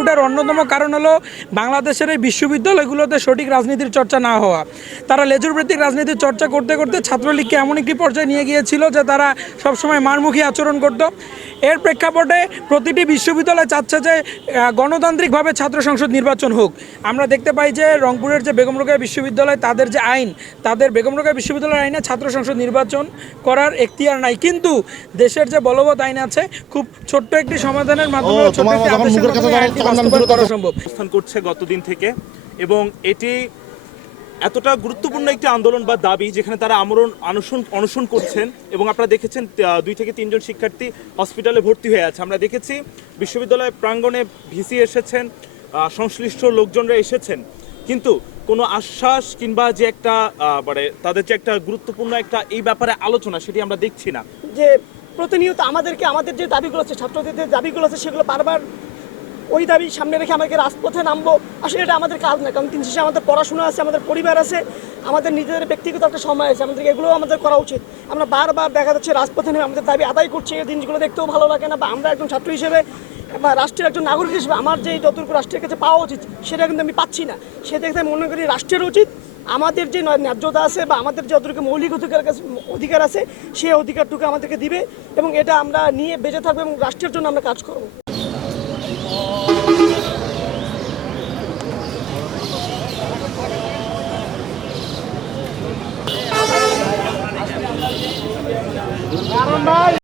ওটার অন্যতম কারণ হলো বাংলাদেশের এই বিশ্ববিদ্যালয়গুলোতে সঠিক রাজনীতির চর্চা না হওয়া। তারা লেজুরভিত্তিক রাজনীতির চর্চা করতে করতে ছাত্রলীগকে এমন একটি পর্যায়ে নিয়ে গিয়েছিল যে তারা সবসময় মারমুখী আচরণ করত। এর প্রেক্ষাপটে প্রতিটি বিশ্ববিদ্যালয় চাচ্ছে যে গণতান্ত্রিকভাবে ছাত্র সংসদ নির্বাচন হোক। আমরা দেখতে পাই যে রংপুরের যে বেগম রোকেয়া বিশ্ববিদ্যালয়, তাদের যে আইন, তাদের বেগম রোকেয়া বিশ্ববিদ্যালয়ের আইনে ছাত্র সংসদ নির্বাচন করার এখতিয়ার নাই, কিন্তু দেশের যে বলবৎ আইন আছে খুব ছোট্ট একটি সমাধানের মাধ্যমে অবস্থান করছে গতদিন থেকে, এবং এটি এতটা গুরুত্বপূর্ণ একটি আন্দোলন বা দাবি যেখানে তারা অনশন করছেন। এবং আপনারা দেখেছেন 2 থেকে 3 জন শিক্ষার্থী হসপিটালে ভর্তি হয়ে আছে। আমরা দেখেছি বিশ্ববিদ্যালয় প্রাঙ্গণে ভিসি এসেছেন, সংশ্লিষ্ট লোকজনরা এসেছেন, কিন্তু কোনো আশ্বাস কিংবা যে একটা মানে তাদের যে একটা গুরুত্বপূর্ণ একটা এই ব্যাপারে আলোচনা, সেটি আমরা দেখছি না। যে প্রতিনিয়ত আমাদের যে দাবিগুলো আছে, ছাত্রদের যে দাবিগুলো আছে, সেগুলো বারবার ওই দাবি সামনে রেখে আমাকে রাজপথে নামবো, আসলে এটা আমাদের কাজ না। কারণ দিন শেষে আমাদের পড়াশোনা আছে, আমাদের পরিবার আছে, আমাদের নিজেদের ব্যক্তিগত একটা সময় আছে, আমাদেরকে এগুলো আমাদের করা উচিত। আমরা বারবার দেখা যাচ্ছে রাজপথে নেমে আমাদের দাবি আদায় করছি, এই জিনিসগুলো দেখতেও ভালো লাগে না। বা আমরা একজন ছাত্র হিসেবে বা রাষ্ট্রের একজন নাগরিক হিসেবে আমার যে যতটুকু রাষ্ট্রের কাছে পাওয়া উচিত সেটা কিন্তু আমি পাচ্ছি না। সে দেখতে আমি মনে করি রাষ্ট্রের উচিত আমাদের যে ন্যায্যতা আছে বা আমাদের যে যতটুকু মৌলিক অধিকার আছে, সেই অধিকারটুকু আমাদেরকে দিবে, এবং এটা আমরা নিয়ে বেঁচে থাকবো এবং রাষ্ট্রের জন্য আমরা কাজ করবো।